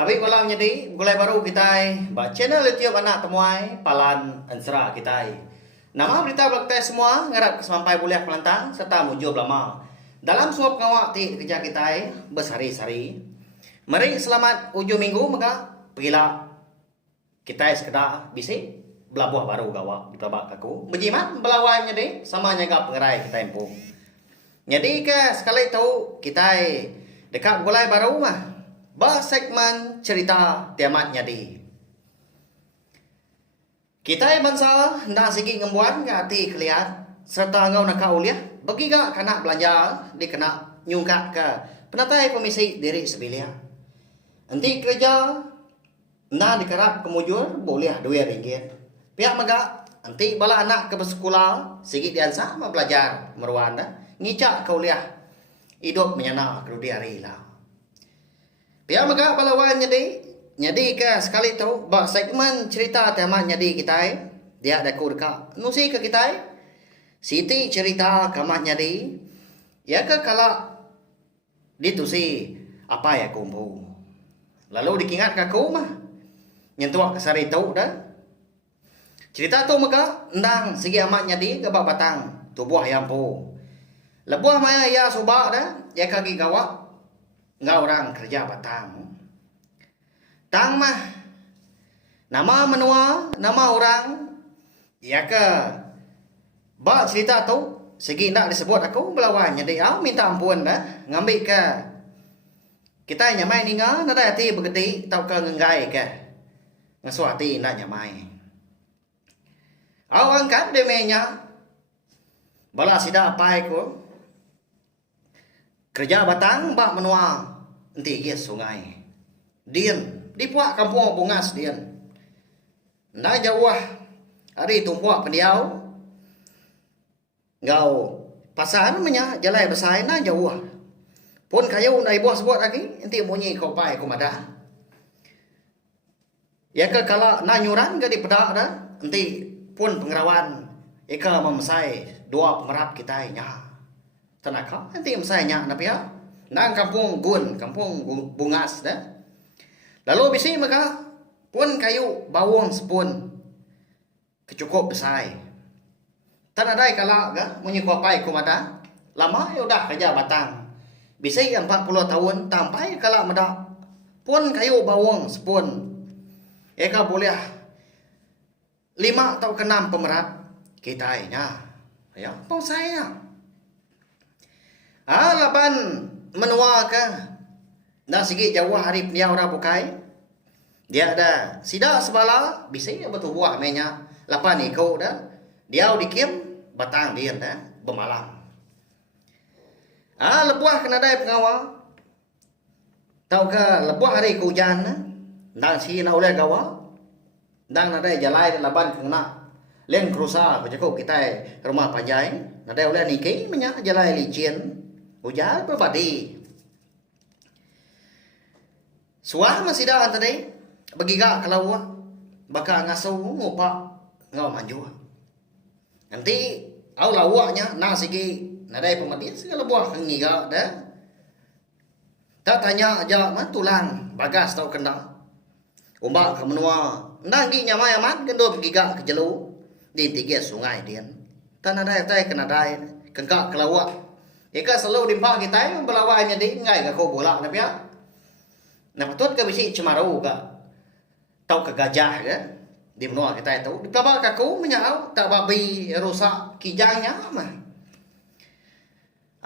Tapi malam jadi mulai baru kita channel YouTube anak temuai palan ansra kita. Nama berita bakte semua ngarap sampai boleh pelantang serta mujub lama. Dalam suap ngawak ti kerja kita bersari-sari. Mari selamat ujung minggu maka pergilah kita sekedar bisik belabuh baru gawak di pelabak aku. Berjimat belawai jadi sama nyaga pengerai kita empung. Jadi ke sekali tahu kita dekat mulai baru mah. Segmen cerita tiamat nyadi. Kita bangsa hendak sigi ngembuan ke hati kelihat serta ngau nak uliah bagi gak kena belanja di kena nyungkat ke penatai komisi diri sebilia. Nanti kerja na dikerap kemujur boleh RM2. Pihak megak nanti bala anak ke sekolah sigi diansa ma belajar meruanda ngicak ke uliah hidup menyana kerudi hari lah. Pihak megak balawan nyadi ke sekali tahu bak segmen cerita tema nyadi kita dia ada kurka nusi ke kita siti cerita kamah nyadi ya ke kala ditusi apa ya kumpu lalu dikingat ke aku mah nyentuh ke sari tahu dah cerita tu maka ndang segi amat nyadi ke bak batang tubuh yang pu lebuah maya ya subak dah ya kaki gawak ngau orang kerja batang tang mah nama menua nama orang ya ke bak cerita tu segi nak disebut aku belawan jadi au minta ampun dah ngambil ke kita nyamai ninga nada hati begeti tau ke ngenggai ke ngasuati nak nyamai au angkat demenya bala sida apai ko kerja batang bak menua enti yes sungai dien di puak kampung bungas dien nda jauh hari tumpuak pendiau ngau pasan menya jalai besai na jauh pun kayu nai buah sebut lagi enti munyi kau pai ko mada ya ke kala na nyuran ke di pedak dah enti pun pengerawan eka memesai dua pemerap kita nya tanaka nanti misalnya napi ya nang kampung gun kampung bungas dah lalu bisi maka pun kayu bawang sepun kecukup besai tanah dai kala ga munyi kopai kumada lama ya udah kerja batang bisi 40 tahun tampai kala meda pun kayu bawang sepun eka boleh 5 atau ke 6 pemerat kita nya ya pun saya lapan menua ke nak sigi jauh hari dia orang bukai dia ada sida sebala bisa betul buah menya lapan iko dah dia dikim batang dia dah bermalam lebuah kena dai pengawal tahu ke lebuah hari hujan nang si na oleh gawa nang nadai jalai laban kena leng krusa bejaku kita rumah panjai nadai oleh niki menya jalai licin hujan berbadi suah masih dah tadi bagi gak kalau baka ngasuh ngupak ngau manju nanti au lawaknya na sigi nadai pemati segala buah ngiga dah tak tanya aja man tulang bagas tau kena umbak ke menua nanggi nyamai amat gendo pergi gak ke jelu di tiga sungai dian tanah dai tai kena dai kengkak kelawak ika selalu dimpak kita belawainya di ngai ka ko bola na pia na patut ka bisi cemaru ka tau ke gajah ke di menua kita itu di pelabak aku menyau tak babi rusak kijangnya mah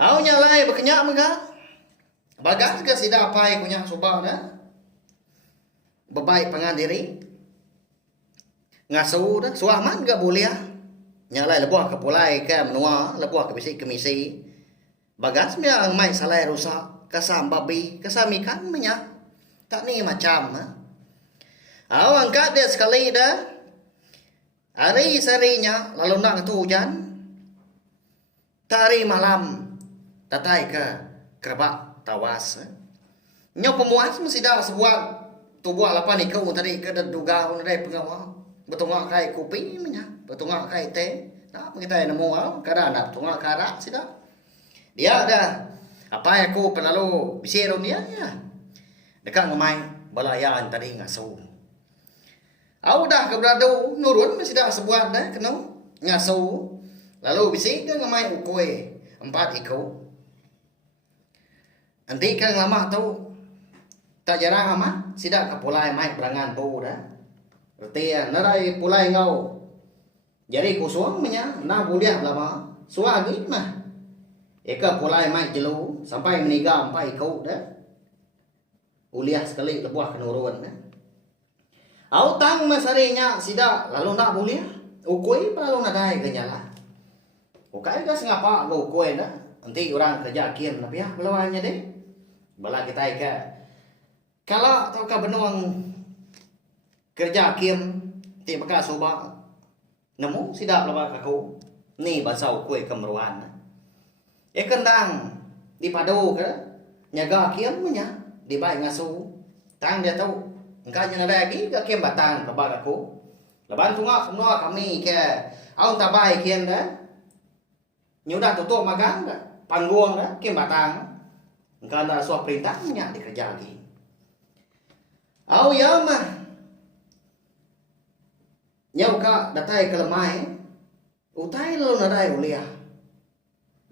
au nyalai berkenyak mega bagas ke sida pai punya subah na bebaik pengan diri ngasuh dah suah man ga boleh nyalai lebuah ke pulai ke menua lebuah ke bisi kemisi bagas mia ang mai salai rusak kasam babi kasam ikan menya tak ni macam angkat dia sekali dah hari sarinya lalu nak tu hujan tari malam tatai ke kerbak tawas nyo pemuas mesti dah sebuat tubuh lapan ikau tadi ke duga dari pengawal betungak kai kopi menya betungak kai teh nah kita nemu kada nak tungak karak sida dia ada apa aku penalu bisirom dia ya dekat ngamai balayan tadi ngaso. Au dah ke beradu nurun masih dah sebuat dah kena ngaso. Lalu bisik dia ngamai ukoi 4 ekor. Nanti kan lama tu tak jarang amat sidak ke pulai mai berangan bu dah. Berarti narai pulai ngau. Jadi kusuang punya na buliah lama. Suah gitu mah. Eka pulai mai jelu sampai meniga 4 ekor dah. Uliah sekali lebuah kenurun dah. Au tang masarinya sidak lalu nak buliah. Ukoi lalu nadai kenyala. Ukai dah sengapa go ukoi dah. Nanti orang kerja kian tapi ya belawannya deh. Bala kita ika. Kalau tau ka benuang kerja kiam ti baka soba. Nemu sidak laba kaku. Ni basau kue kemeruan. Kendang di padu ke nyaga kiam punya di bai ngasu. Tang dia tahu. Engkau yang ada lagi ke kiam batang laba kaku. Laban tunga semua kami ke au tabai kian dah. Nyudah tutup magang dah. Panggung dah kiam batang. Engkau ada suap perintahnya dikerja lagi. Au ya mah. Nyau ka datai kelemai. Utai lalu nadai uliah.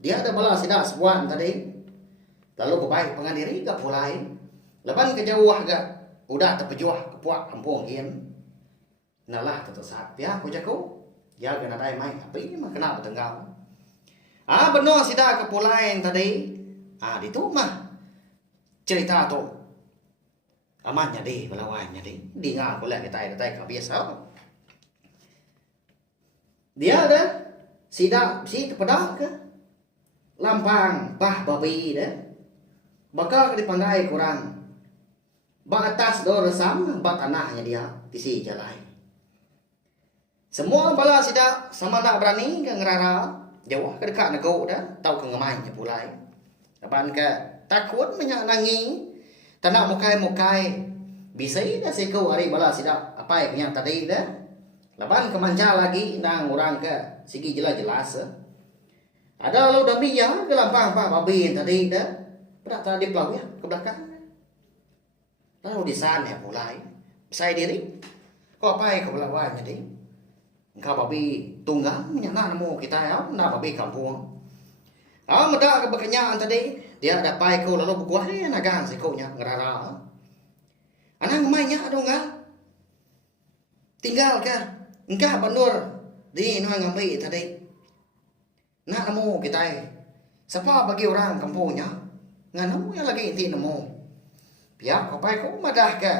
Dia ada bala sidak sebuan tadi. Lalu kebaik pengadiri ke pulai. Lepan ke jauh agak. Udah terpejuah ke puak kampung kian. Nalah tersat. Ya aku jago. Ya ke nadai mai. Apa ini mah kena bertenggal. Benar sidak ke pulai tadi. Itu mah cerita tu amatnya deh belawannya deh di ngah boleh kita kau biasa dia ada sidak si terpedak ke lampang bah babi dah bakal dipandai kurang bak atas do resam bak tanahnya dia tisi jalai semua bala sidak sama nak berani ke ngerara jauh ke dekat nego dah tahu ke ngemainya pulai laban ke takut menyanangi tanah mukai bisa ida seko hari bala sidak apa yang tadi dah laban kemanca lagi nang orang ke sigi jelas ada lalu dami ya ke lampang pak babi tadi dah berat tadi pelau ya ke belakang lalu di sana mulai saya diri kok apa ke belakang jadi engkau babi tunggang menyana nemu kita ya na babi kampung meda kebekenyaan tadi dia ada pai ko lalu bukuah dia nagang si ko nya ngerara. Anang mainnya ada enggak? Tinggal ke? Engkau benur di nuang ngambil tadi. Nak nemu kita. Siapa bagi orang kampungnya? Nganemu yang lagi inti nemu. Pihak ko pai ko madah ke?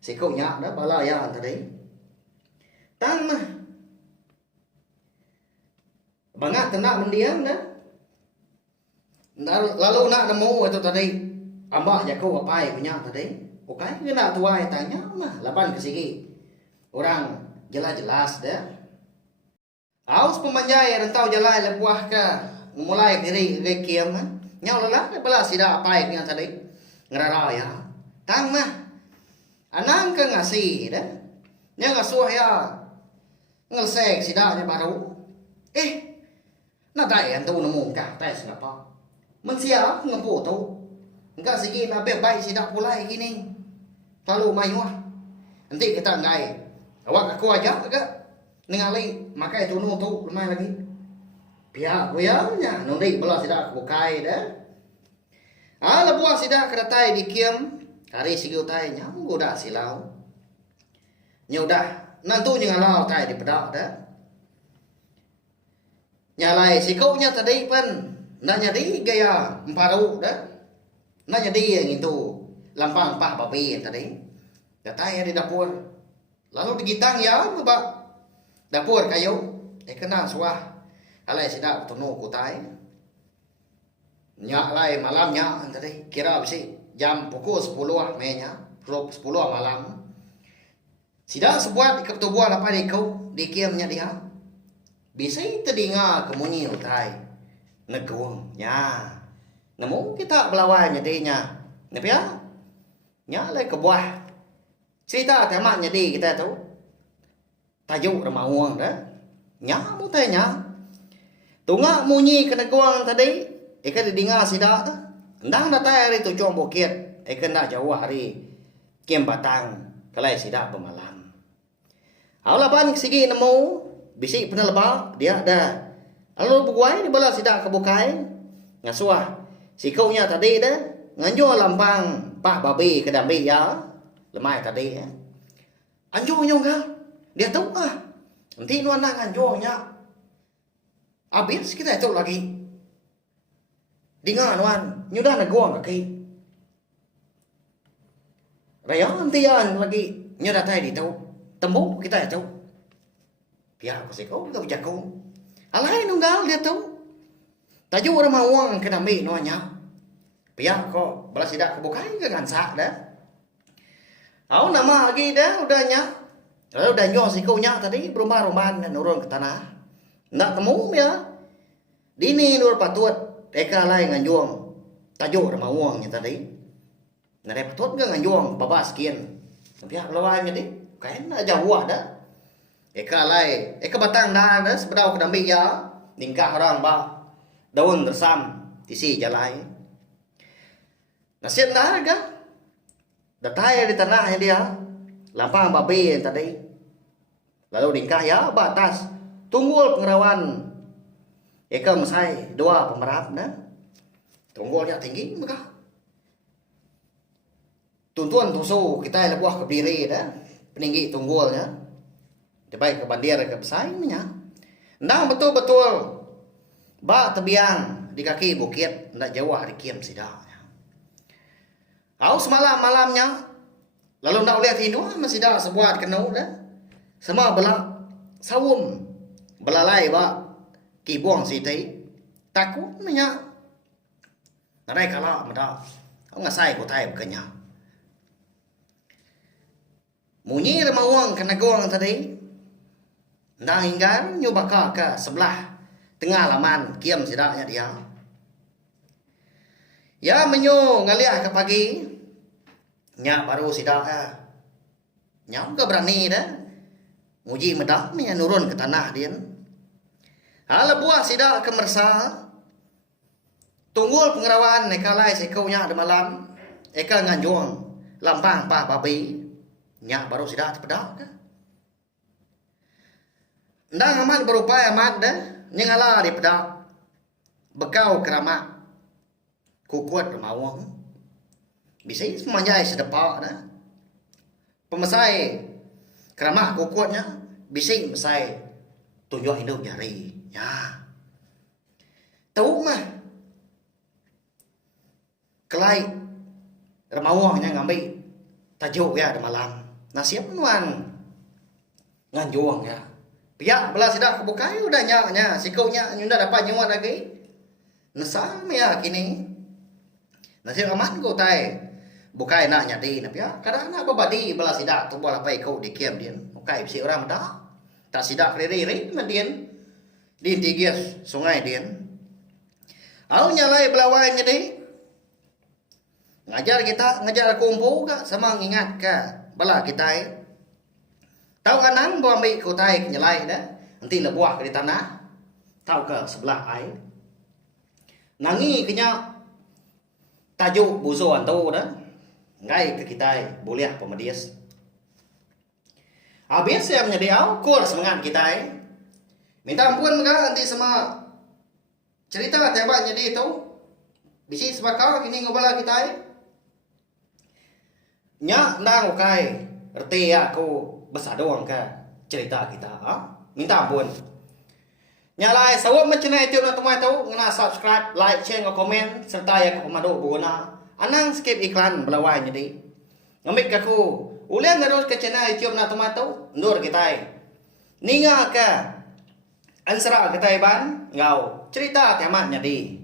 Si ko nya dah balayan tadi. Tang mah. Bangat tenak mendiang dah. Lalu nak nemu itu tadi ambak jago apa punya tadi okai dia nak tuai tanya mah lapan ke sigi orang jelas dah aus pemanjai rentau jalai lebuah ke mulai diri rekiam nyau lelah bala sida apa yang tadi ngerara ya tang mah anang ke ngasih dah nya ngasuh ya ngelsek sida nya baru nadai antu nemu ka tes ngapa mensia ngempu tu enggak segi nabe baik sidak pulai gini lalu mayuah nanti kita ngai awak aku aja agak ningali makai tunu tu lemai lagi pihak goyangnya nanti belah sidak bukai dah lebuah sidak kedatai di kiem hari segi utai nyam goda silau nyudah nantu ngalau tai di pedak dah nyalai sikaunya tadi pen nak jadi gaya emparu dah. Nak jadi yang itu lampang pah babi tadi. Datang di dapur. Lalu digitang ya mbak. Dapur kayu. Kena suah. Alai sidak tunu kutai. Nyak lai malamnya tadi. Kira bisi jam pukul 10 mehnya. 10 malam. Sidak sebuat ketubuh apa di kau di kiamnya dia. Bisa terdengar kemunyi utai. Negong nya nemu kita belawan jadinya nabi ya nya lai ke buah cerita temat jadi kita tu tajuk remauang dah nya mu tanya tunga munyi ke negong tadi ikan didengar sidak tu ndang datai hari tu jom bukit ikan dah jauh hari kiem batang kalai sidak pemalam. Lapan sigi nemu bisi pernah lebak dia ada. Lalu buai di bala sidak kebukai ngasuah sikaunya tadi dah nganjo lampang pak babi kedambi ya lemai tadi ya. Anjo nyong dia tahu nanti nuan nganjo nya. Habis kita tahu lagi. Dengar nuan nyudah naguang kaki. Raya antian lagi nyudah tay di tahu. Tembok kita tahu. Pihak ko kau jago. Alai nunggal dia tahu. Tajuk orang mawang kena ambil nuannya. Pihak ko balas tidak kebukai ke gansak dah. Au nama lagi dah udahnya. Lalu udah nyo sikaunya tadi berumah-rumah nurun ke tanah. Ndak temu ya. Dini nur patut eka lai nganjuang. Tajuk orang mawangnya tadi. Nare patut ke nganjuang babas kian. Pihak lawannya di kain jauh dah. Eka lai, eka batang dah sebedau kedambi ya. Ningkah orang ba daun tersam tisi jalai. Nasib dah kan? Dataya di tanahnya dia. Lampang babi yang tadi. Lalu ningkah ya batas. Tunggul pengerawan. Eka mesai dua pemerap dah. Tunggulnya tinggi maka. Tuntuan tusu kita yang buah kebiri dah. Peninggi tunggulnya. Dia baik ke bandir ke pesaingnya. Nang betul-betul. Ba tebiang di kaki bukit. Ndak jauh hari kiem sidaknya. Kau semalam malamnya. Lalu ndak lihat Hindu masih dah sebuat kenau dah. Semua belak sawum. Belalai ba kibuang siti. Takut minyak. Narai kalah meda. Kau ngasai ko tai bekenya. Munyi remawang kena gong tadi. Nang hinggan nyubaka ke sebelah tengah laman kiam sidaknya dia. Ya menyo ngaliah ke pagi. Nya baru sidak Nya ke berani dah. Muji medak nya nurun ke tanah dia. Hala buah sidak ke mersa. Tunggul pengerawan eka lai sekaunya ada malam. Eka nganjuang lampang pak babi. Nya baru sidak terpedak ke. Ndang amat berupaya amat dah. Nyengala di pedak. Bekau keramat. Kukuat remawang. Bisa semuanya sedepak dah. Pemesai keramat kukuatnya. Bisa mesai tunjuk hidup nyari. Ya. Tahu mah. Kelai remawangnya ngambil tajuk ya di malam. Nasib nuan nganjuang ya. Pihak belah sidak kebukai udah nya sikaunya nyunda dapat nyuat lagi. Nesam ya kini. Nasib aman ko tai. Bukai nak nyadi na pihak. Kadang nak babadi belah sidak tu bola pai kau dikiam dia. Bukai si orang dah. Tak sidak riri mendien. Di tigias sungai dia. Au nyalai belawai nyadi. Ngajar kumpul ka sama ngingat ka bala kita. Tahu anang bawa ambil kotai nyelai dah. Nanti lebuah ke di tanah. Tahu ke sebelah air. Nangi kenya tajuk buzuan tu dah. Ngai ke kita boleh pemedias. Habis saya menyediau kur semangat kita. Minta ampun mereka nanti sama cerita tebak jadi itu. Bisi sebakau kini ngobala kita. Nya nang ukai erti aku besar doang ke cerita kita minta ampun. Nyalai sawap macam mana itu nak temui tahu ngena subscribe, like, share, komen serta yang pemadu berguna. Anang skip iklan belawai jadi. Ngambil kaku ulian ngarus ke channel YouTube nak temui tahu ndur kita. Ninga ke ansara kita ban ngau cerita temat jadi.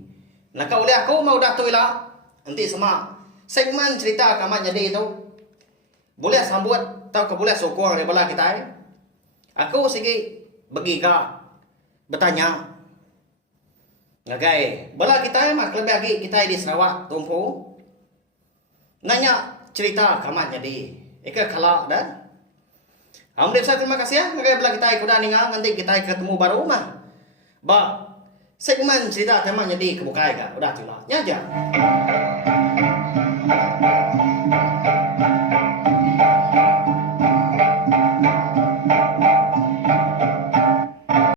Nak ulian aku mau dah tu lah. Nanti semua segmen cerita kamat jadi itu. Boleh sambut atau ke boleh sokong dari bala kita. Aku segi bagi ka bertanya. Ngagai, bala kita mak lebih lagi kita di Sarawak tumpu. Nanya cerita kamat jadi. Eka kala dah. Alhamdulillah terima kasih ya. Ngagai bala kita kuda ningal nanti kita ketemu baru mah. Ba segmen cerita teman jadi kebukai ka. Udah tu lah. Nya aja.